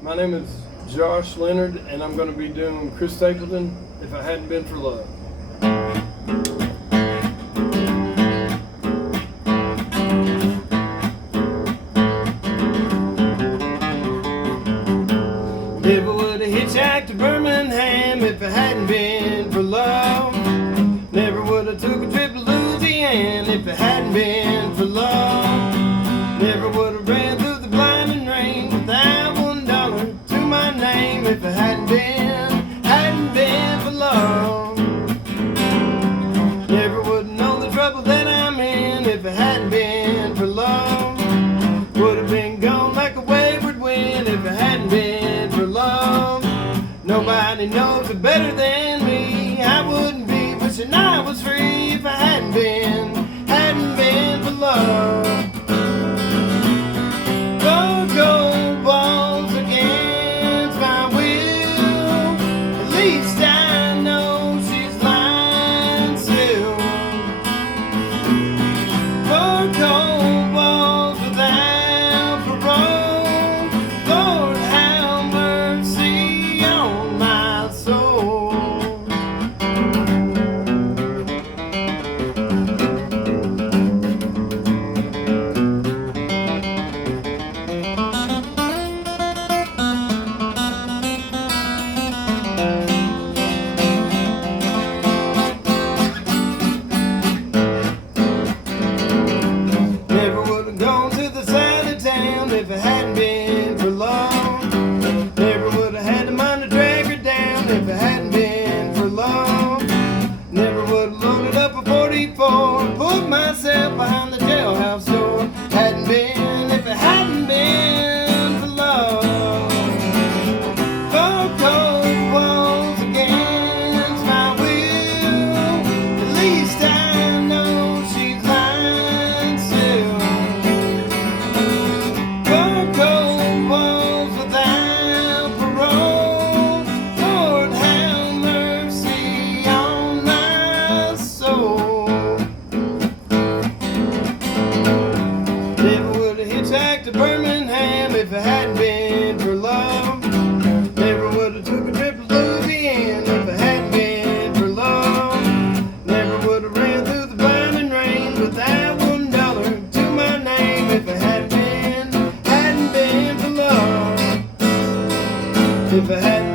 My name is Josh Leonard, and I'm going to be doing Chris Stapleton, If I Hadn't Been for Love. Never would have hitchhiked to Birmingham if it hadn't been for love. Never would have took a trip to Louisiana if it hadn't been for love. Never would have ran through the blinding rain without $1 to my name if it hadn't been for love. Never would have known the trouble that I'm in if it hadn't been for love. Would have been gone like a wayward wind if it hadn't been for love. Nobody knows it better than me. I wouldn't be wishing I was free if I hadn't been for love. The gold balls against my will. At least I know she's lying still. The gold balls without parole. Lord, have mercy on my soul. Never would have gone to the side of town if it hadn't been for love. Never would have had to mind to drag her down if it hadn't been for love. Never would have loaded up a 44 and pulled myself behind the jailhouse door. If it hadn't been for love. The cold walls against my will. At least I know she's lying still. The cold walls without parole. Lord, have mercy on my soul. Never would have hitchhiked to Birmingham if it hadn't been for love. Never would have took a trip to Louisiana if it hadn't been for love. Never would have ran through the blinding rain without $1 to my name if it hadn't been for love. If it hadn't